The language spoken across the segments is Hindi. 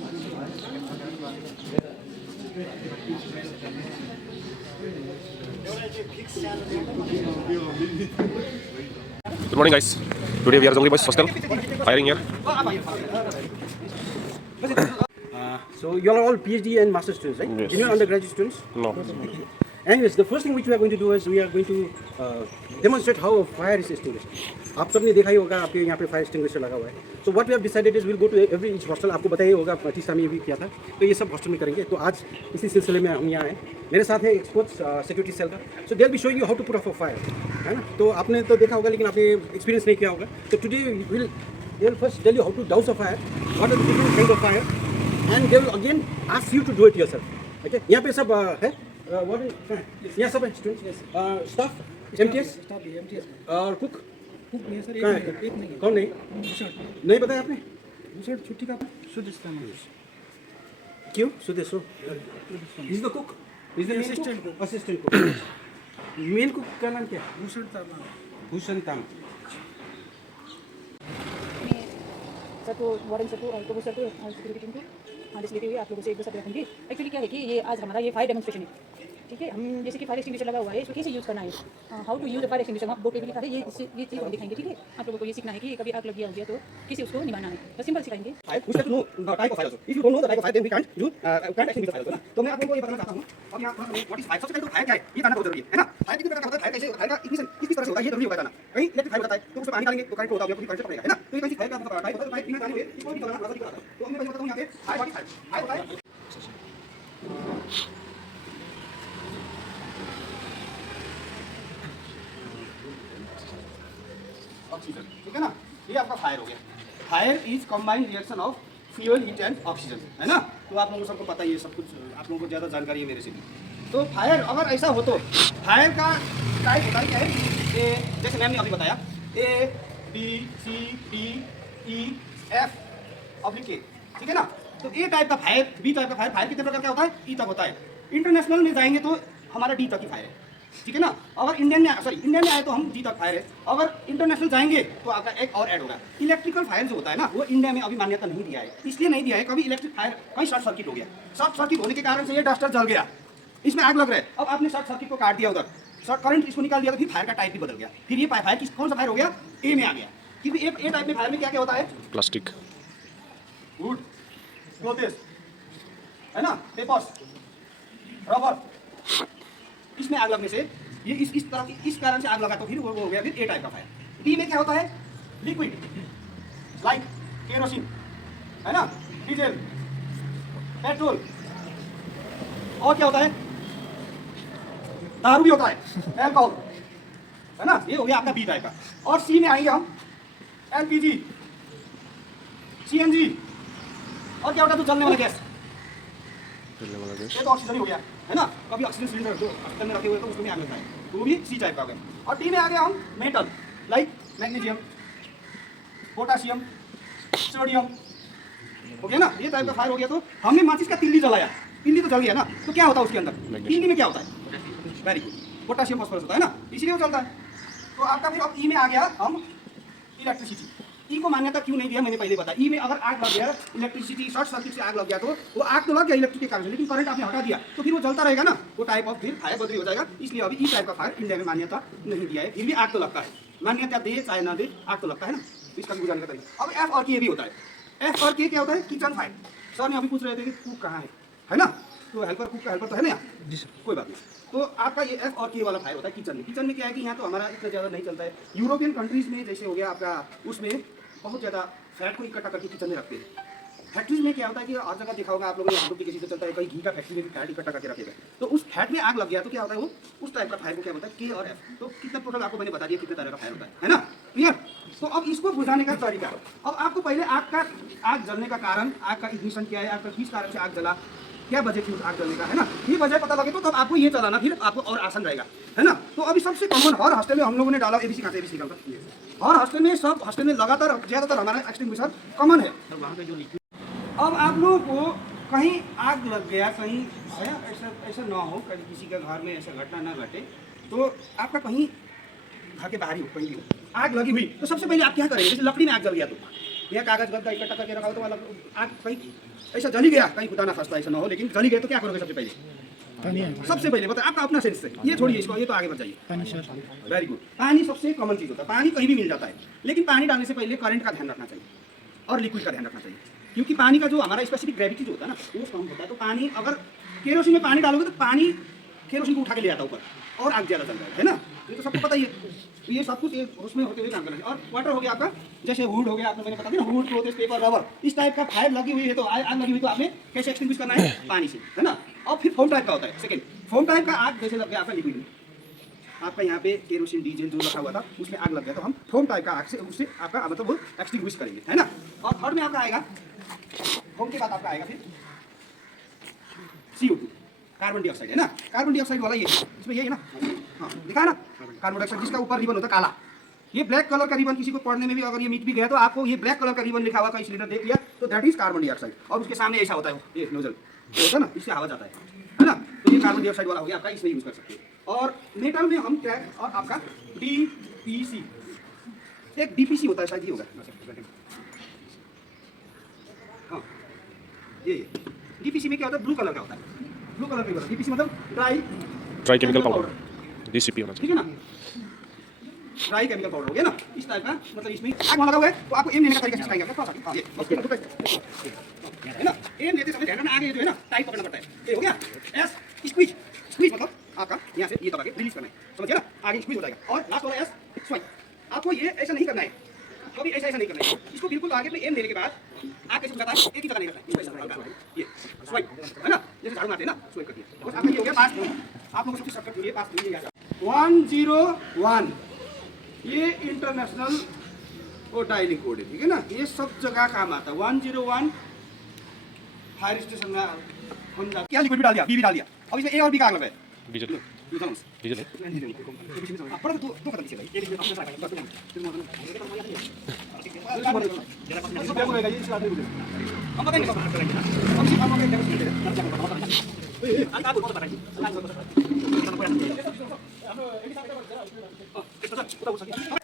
Good morning, guys. Today we are Jungli Boys Hostel. Firing here. So you are all PhD and master students, right? Yes. You're not undergraduate students? No. Anyways, the first thing which we are going to do is we are going to demonstrate how a fire is extinguished. आप सबने देखा ही होगा आपके यहाँ पे फायर एक्सटिंग्विशर लगा हुआ है. So what we have decided is we'll go to every each hostel. आपको बताया ही होगा तीसरा में ये भी किया था. तो ये सब हॉस्टल में करेंगे. तो आज इसी सिलसिले में हम यहाँ आए. मेरे साथ है एक्सपर्ट्स सिक्योरिटी सेल का. So they'll be showing you how to put off a fire. है ना? तो आपने तो देखा होगा लेकिन आपने एक्सपीरियंस नहीं किया होगा. So today they'll first tell you how to douse a fire, what are the different kind of fire, and they will again ask you to do it yourself. Okay? यहाँ पे सब है. What is यहाँ सब है students. Staff, MTS, और cook. कहाँ है? कौन नहीं? नहीं बताया आपने? छुट्टी का सुदेश का नाम. क्यों? सुदेश हो. He's the cook. He's the assistant cook. Assistant cook. Main cook का नाम क्या है? भूषण ताम. सर को वार्डन सर को और तो सर को सिक्योरिटी टीम को आदेश लेते हुए आप लोगों से एक दो सब रखेंगे. एक्चुअली क्या है कि ये आज हमारा ये फायर डेमोन्स्ट्रेशन है. ठीक है, हम जैसे कि फायर एक्सटिंग्विशर लगा हुआ है इसको कैसे यूज़ करना है, how to use fire extinguisher. आप बोर्ड पे भी लिखा है ये चीज़ हम दिखाएंगे. ठीक है, आप लोगों को ये सीखना है कि कभी आग लग गया हो गया तो कैसे उसको निभाना है. तो सिंपल सिखाएंगे. We have to know the type of fire also. If you don't know the type of fire, then we can't use can't extinguish the fire also. तो मैं आप लोगों को ये बताना चाहता हूँ. अब यहाँ what is fire? सबसे पहले तो फायर क्या है ये जानना बहुत जरूरी है ना. फायर कितने प्रकार का होता है, फायर कैसे फायर का इग्निशन किस तरह से होता है ये जरूरी होगा जानना. कहीं इलेक्ट्रिक फायर होता है तो उसमें पानी डालेंगे तो करंट होता है, कभी करंट पड़ेगा है ना. तो ये कैसी फायर का मतलब टाइप होता है. फायर बिना पानी में इसको भी चलाना आसान होता है. तो मैं बताता हूँ यहाँ पे फायर व्हाट इज फायर होता है. ऑक्सीजन. ठीक है ना, ये आपका फायर हो गया. Fire is combined reaction of fuel, heat and oxygen, है ना. तो आप लोगों को सबको पता ही है सब कुछ, आप लोगों को ज़्यादा जानकारी है मेरे से भी. तो फायर अगर ऐसा हो तो फायर का टाइप होता है क्या है, ए जैसे मैम ने अभी बताया A B C D E F oblique K. ठीक है ना. तो ए टाइप का फायर, बी टाइप का फायर, फायर कितने प्रकार का होता है, ई तक होता है. इंटरनेशनल में जाएंगे तो हमारा डी तक ही फायर है. ठीक है ना. अगर इंडियन में आए तो हम जी तक फायर है. अगर इंटरनेशनल जाएंगे तो आपका एक और ऐड होगा. इलेक्ट्रिकल फायर जो होता है ना वो इंडिया में अभी मान्यता नहीं दिया है. इसलिए नहीं दिया है कभी इलेक्ट्रिक फायर कहीं शॉर्ट सर्किट हो गया. शॉर्ट सर्किट होने के कारण से ये डस्टर जल गया, इसमें आग लग रहा है. अब आपने शॉर्ट सर्किट को काट दिया, उधर शॉर्ट करंट इसको निकाल दिया तो फिर फायर का टाइप भी बदल गया. फिर ये फायर कौन सा फायर हो गया, ए में आ गया. क्योंकि ए टाइप में फायर में क्या क्या होता है, Plastic. वुड, क्लोथेस, है ना, पेपर्स, रबर. इसमें आग लगने से ये इस तरह की इस कारण से आग लगा तो फिर वो हो गया फिर ए टाइप का फायर. डी में क्या होता है, लिक्विड लाइक केरोसिन, है ना, डीजल, पेट्रोल. और क्या होता है, दारू भी होता है, अल्कोहल, है ना. ये हो गया आपका बी टाइप का. और सी में आएंगे हम, एलपीजी, सीएनजी. और क्या होता है तो जलने वाला गैस. ये तो ऑक्सीजन ही हो गया, है ना. कभी ऑक्सीजन सिलेंडर जो हॉस्पिटल में रखे हुए तो उसमें आग लगता है तो वो भी सी टाइप का हो गया. और डी में आ गया हम metal like magnesium, potassium, sodium. हो गया ना. ये टाइप का फायर हो गया. तो हमने माचिस का तिल्ली जलाया, तिल्ली तो जल गया ना. तो क्या होता है उसके अंदर, तिल्ली में क्या होता है, वेरी गुड, पोटाशियम फॉस्फोरस होता है ना, इसीलिए वो चलता है. तो आपका फिर अब ई में आ गया हम इलेक्ट्रिसिटी. ई को मान्यता क्यों नहीं दिया मैंने पहले बताया. ई में अगर आग लग गया, इलेक्ट्रिसिटी शॉर्ट सर्किट से आग लग गया तो वो आग तो लग गया इलेक्ट्रिक के कारण से, लेकिन करंट आपने हटा दिया तो फिर वो जलता रहेगा ना. वो टाइप ऑफ फिर फायर बदली हो जाएगा. इसलिए अभी ई टाइप का फायर इंडिया में मान्यता नहीं दिया है. फिर भी आग तो लगता है, मान्यता दे चाहे ना दे आग तो लगता है ना. इसका बुझाने का तरीका. अब एफ और के भी होता है. एफ और के क्या होता है, किचन फायर. सर ने अभी पूछ रहे थे कि कुक कहाँ है ना. तो हेल्पर, कुक का हेल्पर तो है ना यहाँ, कोई बात नहीं. तो आपका ये एफ और के वाला फायर होता है किचन में. किचन में क्या है कि यहाँ तो हमारा इतना ज़्यादा नहीं चलता है. यूरोपियन कंट्रीज में जैसे हो गया आपका, उसमें बहुत ज़्यादा फैट को इकट्ठा करके किचन में रखते हैं. फैक्ट्रीज में क्या होता है कि हर जगह देखा होगा आप लोगों ने, हम लोग किसी से चलता है, कहीं घी का फैक्ट्री में भी फैट इकट्ठा करके रखेगा. तो उस फैट में आग लग गया तो क्या होता है, वो उस टाइप का फायर को क्या होता है, के और एफ. तो कितना टोटल आपको मैंने बता दिया कितने तरह का फायर होता है ना. क्लियर. तो अब इसको बुझाने का तरीका. अब आपको पहले आग जलने का कारण, आग का इग्निशन क्या है, आपका किस कारण से आग जला, क्या वजह थी उस आग जलने का, है ना. ये वजह पता लगे तो तब आपको ये चलाना फिर आपको और आसान रहेगा, है ना. तो अभी सबसे कॉमन हर हॉस्टल में हम लोगों ने डाला एबीसी का, एबीसी का हर हॉस्टल में, सब हॉस्टल में लगातार ज़्यादातर हमारा एक्सटिंग्विशर कॉमन है. अब आप लोगों को कहीं आग लग गया, कहीं ऐसा ना हो, कहीं किसी के घर में ऐसा घटना ना घटे, तो आपका कहीं घर के बाहर ही हो, कहीं भी हो, आग लगी हुई तो सबसे पहले आप क्या करेंगे. जैसे लकड़ी में आग जल गया तो यहाँ कागज गद्दा इकट्ठा करके रखा हो तो वाला आग कहीं ऐसा जली गया, कहीं खुदा ना खास्ता ऐसा ना हो, लेकिन जली गया तो क्या करोगे सबसे पहले? सबसे पहले बताओ आपका अपना सेंस से, ये छोड़िए इसको, ये तो आगे बढ़ जाइए। पानी सर, वेरी गुड। पानी सबसे कॉमन चीज़ होता है, पानी कहीं भी मिल जाता है, लेकिन पानी डालने से पहले करंट का ध्यान रखना चाहिए और लिक्विड का ध्यान रखना चाहिए, क्योंकि पानी का जो हमारा स्पेसिफिक ग्रेविटी जो होता है ना वो कम होता है। तो पानी अगर केरोसिन में पानी डालोगे तो पानी केरोसिन को उठा के ले आता ऊपर और आग ज़्यादा चल जाएगा, है ना? ये तो सबको पता ही है। तो ये सब कुछ ये उसमें होते हुए काम करना है। और वाटर हो गया आपका, जैसे वुड हो गया, आपको मैंने बता दिया ना, वुड, क्लोथ, पेपर, रबर, इस टाइप का फायर लगी हुई है तो आग लगी हुई तो आपने कैसे एक्सटिंग्विश करना है? पानी से, है ना? और फिर फोम टाइप का होता है सेकंड, फोम टाइप का आग जैसे लग गया आपका लिक्विड में, आपका यहाँ पे केरोसिन डीजल जो रखा हुआ था उसमें आग लग गया तो हम फोम टाइप का आग से उससे आपका मतलब वो एक्सटिंग्विश करेंगे, है ना? और थर्ड में आपका आएगा, फोम के बाद आपका आएगा फिर CO2, कार्बन डाइऑक्साइड, है ना? कार्बन डाइऑक्साइड वाला ये इसमें ये है ना, हाँ दिखा ना, कार्बन डाइऑक्साइड जिसका ऊपर रिबन होता है काला, ये ब्लैक कलर का रिबन किसी को पढ़ने में भी अगर ये मिट भी गया तो आपको ये ब्लैक कलर का रिबन लिखा हुआ कहीं सिलेंडर देख लिया तो दैट इज कार्बन डाइऑक्साइड, और उसके सामने ऐसा होता है ये नोजल होता है ना, इससे हवा जाता है ना? तो ये कार्बन डाइऑक्साइड वाला हो गया आपका, इसमें यूज कर सकते हैं। और मेटल में हम क्या है, और आपका DPC, एक DPC होता है शायद ये होगा, हाँ ये DPC में क्या होता है, ब्लू कलर का होता है, ब्लू कलर का DPC मतलब ड्राई केमिकल पाउडर, DCP होना ठीक है ना, ड्राई केमिकल पाउडर हो गया ना, इस टाइप का। मतलब इसमें आग वहाँ लगा हुआ है तो आपको एम लेने का तरीका सिखाएंगे आपको, हाँ ये है ना, एम लेते समय ध्यान रखना आगे जो है ना टाइट पकड़ना पड़ता है, ये हो गया एस स्क्वीज, स्क्वीज मतलब आपका यहाँ से ये दबा के रिलीज करना है, समझिए ना, आगे स्क्वीज हो जाएगा। और लास्ट वाला एस स्वाइप, आपको ये ऐसा नहीं करना है, कभी ऐसा नहीं करना है, इसको बिल्कुल आगे में एम लेने के बाद आग कैसे बुझाता है, एक ही जगह नहीं करना है, ये स्वाइप है ना, जैसे झाड़ू मारते हैं ना, स्वाइप कर दिया, बस आपका ये हो गया पास। आप लोगों को सबसे शॉर्टकट ढूंढिए, पास ढूंढिए, 101 ये इंटरनेशनल वो डायलिंग कोड है, ठीक है ना, ये सब जगह काम आता है। 101 फायर स्टेशन में हम जा क्या लिक्विड भी डाल दिया, बी भी डाल दिया, अब इसमें ए और बी का आग लगा है, डीजल, डीजल है। पर दो खत्म कीजिए भाई, ये हम बताएंगे सब, हम इसी काम में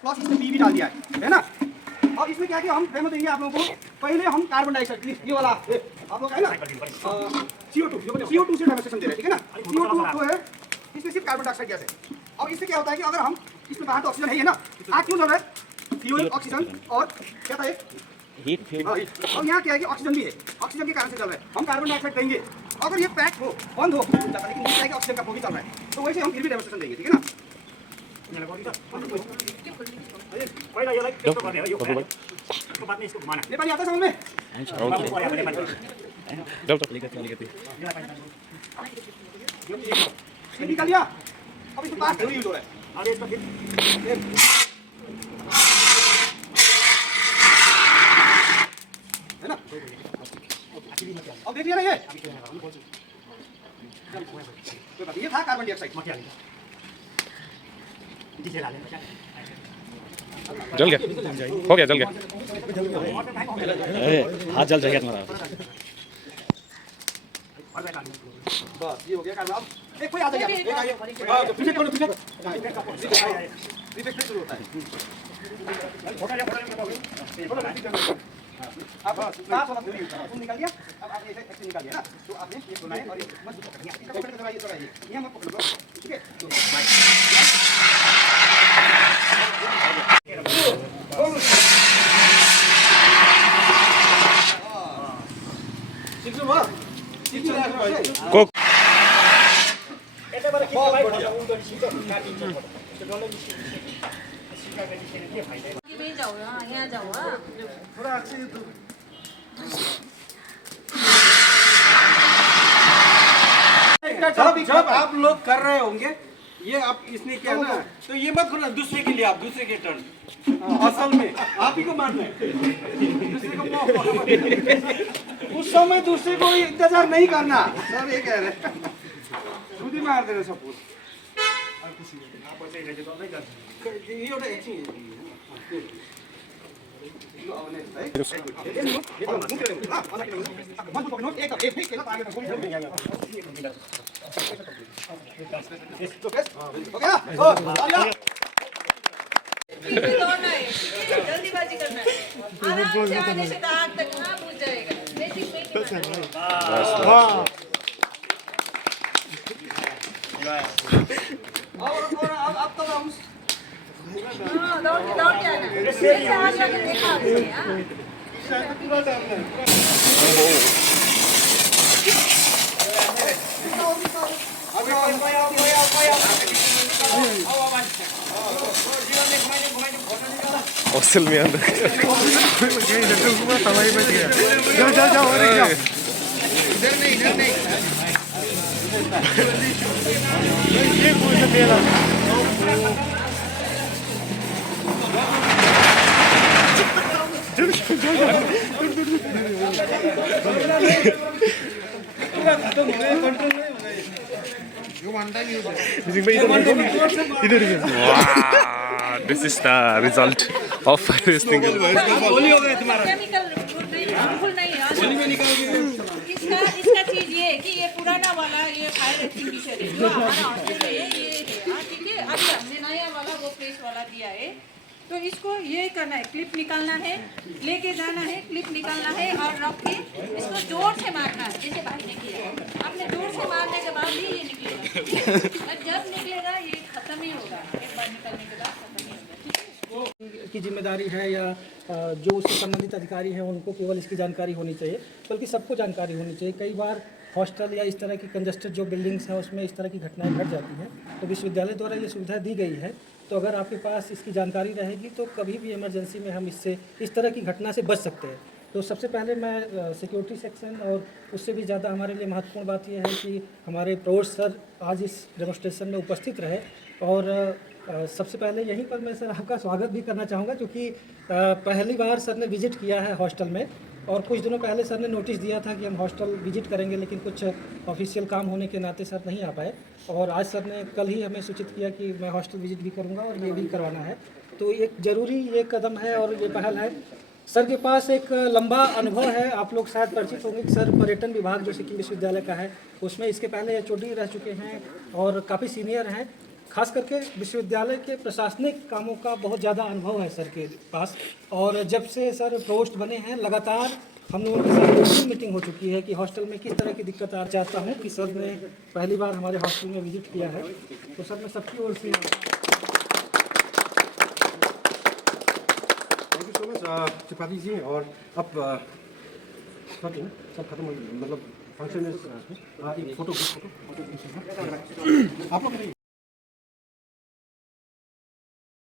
प्लस इसमें बी भी डाल दिया है ना। और इसमें क्या है कि हम डेमो देंगे आप लोगों को, पहले हम कार्बन डाइऑक्साइड ये वाला आप लोग है ना CO2 से डेमोस्ट्रेशन दे रहे हैं, ठीक है ना। CO2 जो है इसमें सिर्फ कार्बन डाइऑक्साइड गैस है, और इससे क्या होता है कि अगर हम इसमें बाहर तो ऑक्सीजन है ही ना, आग क्यों चल रहा है, फ्यूल ऑक्सीजन और क्या था हीट, और यहाँ क्या है कि ऑक्सीजन भी है, ऑक्सीजन के कारण से चल रहा है। हम कार्बन डाइऑक्साइड देंगे, अगर ये पैक हो बंद हो जाता है, लेकिन ऑक्सीजन का भी चल रहा है, तो वैसे हम फिर भी डेमोस्ट्रेशन देंगे, ठीक है ना। नेपाली आता समझ में? निकाल लिया, अब इसमें पास यूज हो रहा है, है ना। अब देख लिया ना ये था कार्बन डाइऑक्साइड, जल गया, हो गया, जल गया, हाथ जल जाएगा तुम्हारा। बस ये हो गया कार्बन। अब एक कोई आ जाइए, एक आइए, पीछे करो, पीछे रिफ्लेक्ट शुरू होता है। अब साफ वाला खून निकाल दिया, अब आपने इसे एक्शन निकाल दिया ना, तो आपने ये सुनाए और ये मत पकड़िए, इसका पकड़ के दबाइए, ये मत पकड़ो, ठीक है। कोक जाओ यहाँ जाओ, थोड़ा अच्छे जब आप लोग कर रहे होंगे ये आप इसने किया ना, तो ये मत करना दूसरे के लिए, आप दूसरे के टर्न असल में आप ही को मारना है, दूसरे को मौका उस समय दूसरे को इंतजार नहीं करना, सर ये कह रहे खुद ही मार देना सब कुछ। ये एउटा एकछिन पीछे दौड़ना है, ठीक है? जल्दीबाजी करना है। आराम से आगे से दाग तक ना पूछ जाएगा। बेसिक नहीं करना। अब तो हम हाँ, दौड़ के आना। ऐसे आग लगे देखा आपने, हाँ? हॉस्टल में अंदर This is the result of fire esting. Chemical बिल्कुल नहीं है। इसका चीज ये है कि ये पुराना वाला ये फायर एक्सटिंग्विशर है जो हमारा हॉस्टल में है, ये है, हाँ, ठीक है। अभी हमने नया वाला वो फ्रेश वाला दिया है, तो इसको ये करना है, क्लिप निकालना है, लेके जाना है, क्लिप निकालना है और रख के इसको जोर से मारना है, जैसे भाई ने किया। आपने जोर से मारने के बाद ही ये निकलेगा, और जब निकलेगा ये खत्म ही होगा, एक बार निकलने के बाद खत्म ही होगा, ठीक है। की जिम्मेदारी है या जो उससे संबंधित अधिकारी हैं उनको केवल इसकी जानकारी होनी चाहिए, बल्कि सबको जानकारी होनी चाहिए। कई बार हॉस्टल या इस तरह की कंजस्टेड जो बिल्डिंग्स हैं उसमें इस तरह की घटनाएं घट जाती हैं, तो विश्वविद्यालय द्वारा ये सुविधा दी गई है। तो अगर आपके पास इसकी जानकारी रहेगी तो कभी भी इमरजेंसी में हम इस तरह की घटना से बच सकते हैं। तो सबसे पहले मैं सिक्योरिटी सेक्शन और उससे भी ज़्यादा हमारे लिए महत्वपूर्ण बात यह है कि हमारे प्रोस्ट सर आज इस डेमोस्ट्रेशन में उपस्थित रहे। और सबसे पहले यहीं पर मैं सर आपका स्वागत भी करना चाहूँगा, क्योंकि पहली बार सर ने विज़िट किया है हॉस्टल में, और कुछ दिनों पहले सर ने नोटिस दिया था कि हम हॉस्टल विजिट करेंगे, लेकिन कुछ ऑफिशियल काम होने के नाते सर नहीं आ पाए। और आज सर ने कल ही हमें सूचित किया कि मैं हॉस्टल विजिट भी करूंगा और ये भी करवाना है। तो एक ज़रूरी ये कदम है और ये पहल है। सर के पास एक लंबा अनुभव है, आप लोग शायद परिचित होंगे कि सर पर्यटन विभाग जो सिक्किम विश्वविद्यालय का है उसमें इसके पहले HOD रह चुके हैं और काफ़ी सीनियर हैं। खास करके विश्वविद्यालय के प्रशासनिक कामों का बहुत ज़्यादा अनुभव है सर के पास। और जब से सर प्रोस्ट बने हैं लगातार हम लोगों के साथ रूटीन मीटिंग हो चुकी है कि हॉस्टल में किस तरह की दिक्कत आ चाहता हूँ कि सर ने पहली बार हमारे हॉस्टल में विजिट किया है। तो सर मैं सबकी ओर से thank you so much Tripathi ji. और अब सब खत्म हो मतलब फंक्शन में एक फोटो आप लोग